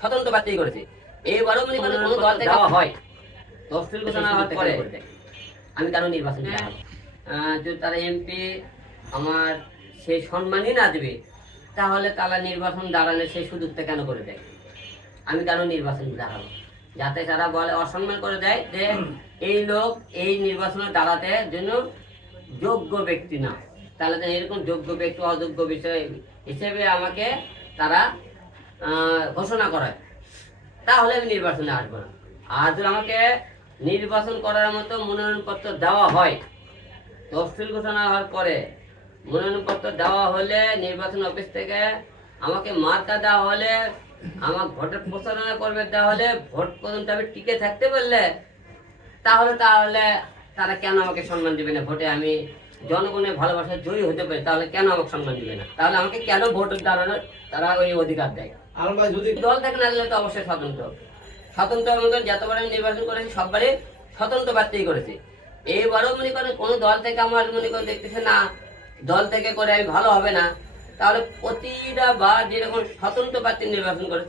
স্বতন্ত্র প্রার্থী করেছে। এইবারও মনে করেন কোনো দল থেকে হয় তফসিল ঘোষণা হওয়ার পরে আমি কেন নির্বাচন যদি তারা এমপি আমার সেই সম্মানই না দেবে তাহলে তারা নির্বাচন দাঁড়ানোর সেই সুযোগটা কেন করে দেয়? আমি কেন নির্বাচন দাঁড়াবো। যাতে তারা বলে অসম্মান করে দেয় যে এই লোক এই নির্বাচনে দাঁড়াতে জন্য যোগ্য ব্যক্তি না। তাহলে এরকম যোগ্য ব্যক্তি অযোগ্য বিষয় হিসেবে আমাকে তারা ঘোষণা করে তাহলে আমি নির্বাচনে আসব না। আর যদি আমাকে নির্বাচন করার মতো মনোনয়নপত্র দেওয়া হয়, তফসিল ঘোষণা হওয়ার পরে মনোনয়নপত্র দেওয়া হলে নির্বাচন অফিস থেকে আমাকে মার্কা দেওয়া হলে, আমার ভোটের প্রচারণা করবে দেওয়া হলে, ভোট পর্যন্ত আমি টিকে থাকতে পারলে, তাহলে তাহলে তারা কেন আমাকে সম্মান দিবে না? ভোটে আমি জনগণের ভালোবাসা জয়ী হতে পারি তাহলে কেন আমাকে সম্মান দিবে না? তাহলে আমাকে কেন ভোট দাঁড়ানোর তারা ওই অধিকার দেয়? আলম ভাই যদি দল থেকে না দিলে তো অবশ্যই স্বতন্ত্র স্বতন্ত্র করেন যতবার আমি নির্বাচন করেছি সববারই স্বতন্ত্র প্রার্থী করেছি। এইবারও মনে করেন কোনো দল থেকে আমার মনে করেন দেখতেছে না দল থেকে করে আমি ভালো হবে না। তাহলে প্রতিটা বার যেরকম স্বতন্ত্র প্রার্থী নির্বাচন করেছি